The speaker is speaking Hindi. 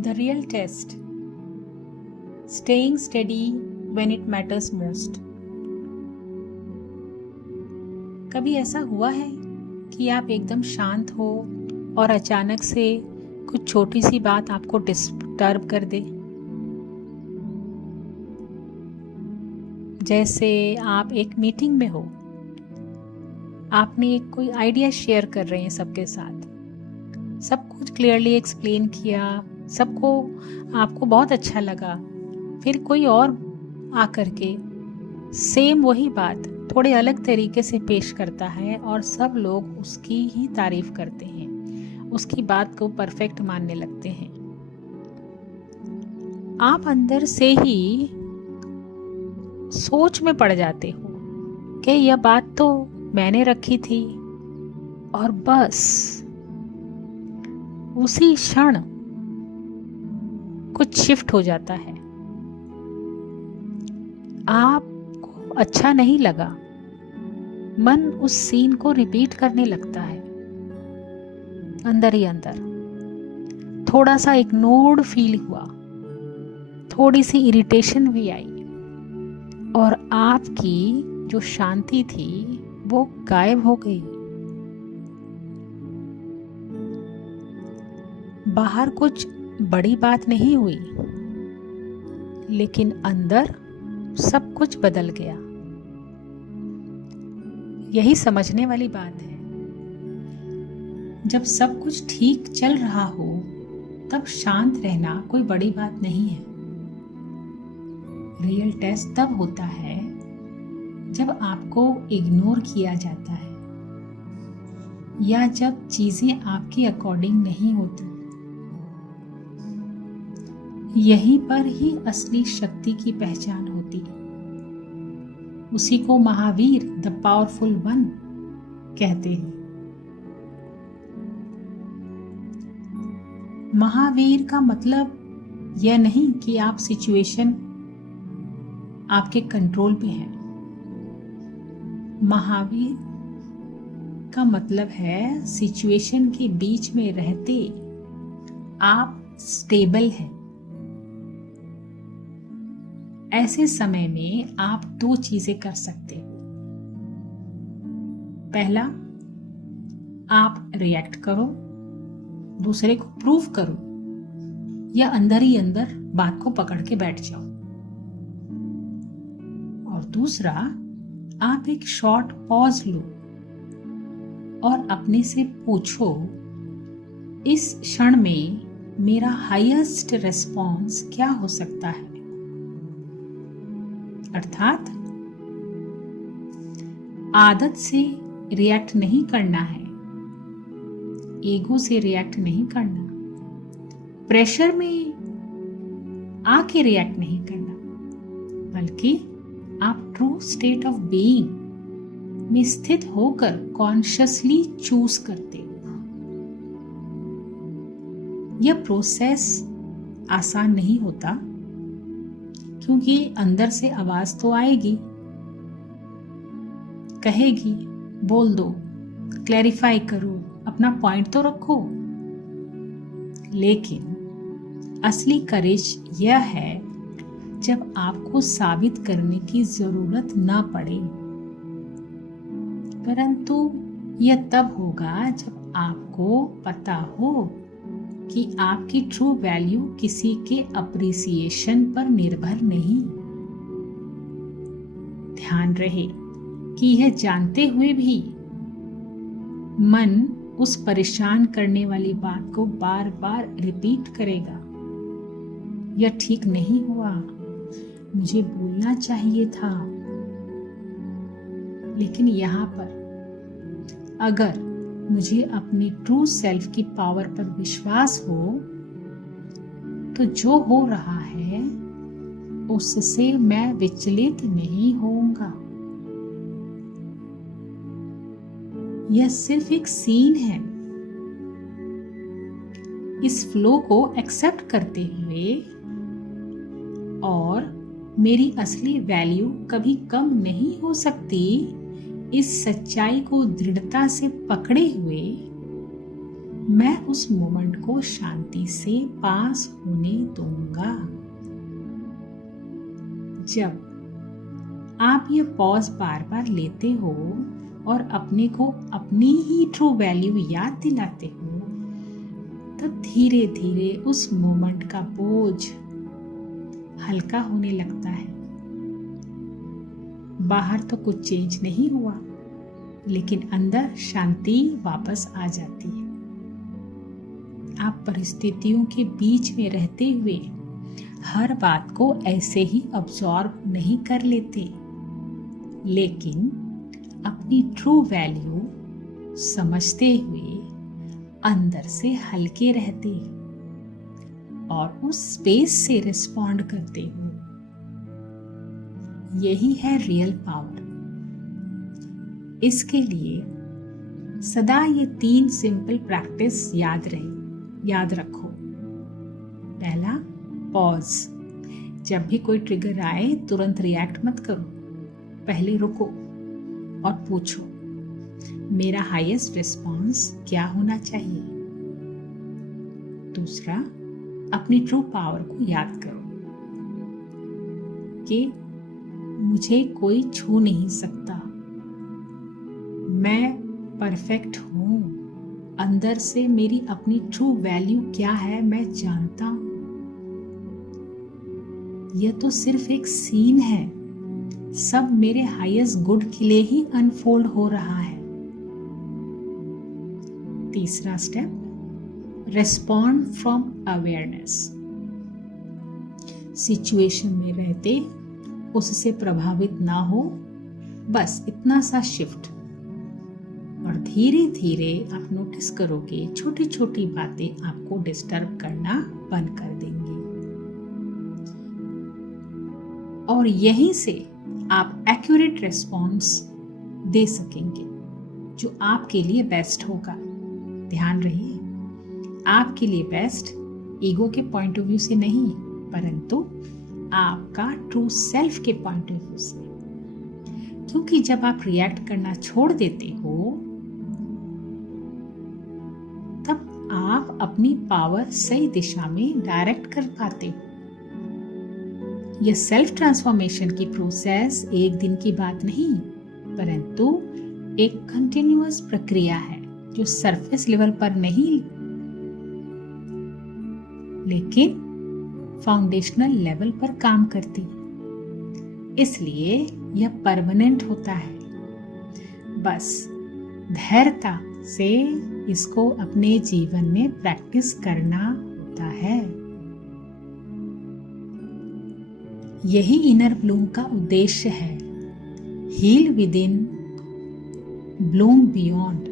The real test. Staying steady when it matters most. कभी ऐसा हुआ है कि आप एकदम शांत हो और अचानक से कुछ छोटी सी बात आपको डिस्टर्ब कर दे? जैसे आप एक मीटिंग में हो, आपने कोई आइडिया शेयर कर रहे हैं सबके साथ, सब कुछ क्लियरली एक्सप्लेन किया, आपको बहुत अच्छा लगा, फिर कोई और आकर के सेम वही बात थोड़े अलग तरीके से पेश करता है और सब लोग उसकी ही तारीफ करते हैं, उसकी बात को परफेक्ट मानने लगते हैं। आप अंदर से ही सोच में पड़ जाते हो कि यह बात तो मैंने रखी थी, और बस उसी क्षण कुछ शिफ्ट हो जाता है। आपको अच्छा नहीं लगा, मन उस सीन को रिपीट करने लगता है। अंदर ही अंदर थोड़ा सा इग्नोर्ड फील हुआ, थोड़ी सी इरिटेशन भी आई, और आपकी जो शांति थी वो गायब हो गई। बाहर कुछ बड़ी बात नहीं हुई, लेकिन अंदर सब कुछ बदल गया। यही समझने वाली बात है। जब सब कुछ ठीक चल रहा हो तब शांत रहना कोई बड़ी बात नहीं है। रियल टेस्ट तब होता है जब आपको इग्नोर किया जाता है या जब चीजें आपके अकॉर्डिंग नहीं होती। यहीं पर ही असली शक्ति की पहचान होती है। उसी को महावीर द पावरफुल वन कहते हैं। महावीर का मतलब यह नहीं कि आप सिचुएशन आपके कंट्रोल पे है। महावीर का मतलब है सिचुएशन के बीच में रहते आप स्टेबल हैं। ऐसे समय में आप दो चीजें कर सकते हो। पहला, आप रिएक्ट करो, दूसरे को प्रूव करो, या अंदर ही अंदर बात को पकड़ के बैठ जाओ। और दूसरा, आप एक शॉर्ट पॉज लो और अपने से पूछो, इस क्षण में मेरा हाईएस्ट रिस्पॉन्स क्या हो सकता है? अर्थात आदत से रिएक्ट नहीं करना है, ईगो से रिएक्ट नहीं करना, प्रेशर में आके रिएक्ट नहीं करना, बल्कि आप ट्रू स्टेट ऑफ बीइंग में स्थित होकर कॉन्शियसली चूज करते हो। यह प्रोसेस आसान नहीं होता, क्योंकि अंदर से आवाज तो आएगी, कहेगी बोल दो, क्लैरिफाई करो, अपना पॉइंट तो रखो। लेकिन असली करेज यह है जब आपको साबित करने की जरूरत ना पड़े। परंतु यह तब होगा जब आपको पता हो कि आपकी ट्रू वैल्यू किसी के अप्रिसिएशन पर निर्भर नहीं। ध्यान रहे कि यह जानते हुए भी मन उस परेशान करने वाली बात को बार बार रिपीट करेगा। यह ठीक नहीं हुआ, मुझे बोलना चाहिए था। लेकिन यहाँ पर अगर मुझे अपनी ट्रू सेल्फ की पावर पर विश्वास हो तो जो हो रहा है उससे मैं विचलित नहीं होऊंगा। यह सिर्फ एक सीन है। इस फ्लो को एक्सेप्ट करते हुए और मेरी असली वैल्यू कभी कम नहीं हो सकती, इस सच्चाई को दृढ़ता से पकड़े हुए मैं उस मोमेंट को शांति से पास होने दूंगा। जब आप ये पॉज बार बार लेते हो और अपने को अपनी ही ट्रू वैल्यू याद दिलाते हो, तब धीरे धीरे उस मोमेंट का बोझ हल्का होने लगता है। बाहर तो कुछ चेंज नहीं हुआ, लेकिन अंदर शांति वापस आ जाती है। आप परिस्थितियों के बीच में रहते हुए हर बात को ऐसे ही अब्सॉर्ब नहीं कर लेते, लेकिन अपनी ट्रू वैल्यू समझते हुए अंदर से हल्के रहते और उस स्पेस से रिस्पॉन्ड करते हो। यही है रियल पावर। इसके लिए सदा ये 3 सिंपल प्रैक्टिस याद रखो। पहला, पॉज। जब भी कोई ट्रिगर आए तुरंत रिएक्ट मत करो, पहले रुको और पूछो, मेरा हाईएस्ट रिस्पॉन्स क्या होना चाहिए। दूसरा, अपनी ट्रू पावर को याद करो कि मुझे कोई छू नहीं सकता, मैं परफेक्ट हूं, अंदर से मेरी अपनी ट्रू वैल्यू क्या है मैं जानता हूं। यह तो सिर्फ एक सीन है, सब मेरे हाईएस्ट गुड के लिए ही अनफोल्ड हो रहा है। तीसरा step, respond from awareness. Situation में रहते उससे प्रभावित ना हो, बस इतना सा शिफ्ट, और धीरे धीरे आप नोटिस करोगे छोटी छोटी बातें आपको डिस्टर्ब करना बंद कर देंगी, और यहीं से आप एक्यूरेट रिस्पॉन्स दे सकेंगे जो आपके लिए बेस्ट होगा। ध्यान रहिए, आपके लिए बेस्ट ईगो के पॉइंट ऑफ व्यू से नहीं, परंतु आपका ट्रू सेल्फ के पॉइंट ऑफ व्यू से। क्योंकि जब आप रिएक्ट करना छोड़ देते हो, तब आप अपनी पावर सही दिशा में डायरेक्ट कर पाते हो। यह सेल्फ ट्रांसफॉर्मेशन की प्रोसेस एक दिन की बात नहीं, परंतु एक कंटिन्यूअस प्रक्रिया है जो सरफेस लेवल पर नहीं, लेकिन फाउंडेशनल लेवल पर काम करती है। इसलिए यह परमानेंट होता है। बस धैर्यता से इसको अपने जीवन में प्रैक्टिस करना होता है। यही इनर ब्लूम का उद्देश्य है, heal within, bloom beyond.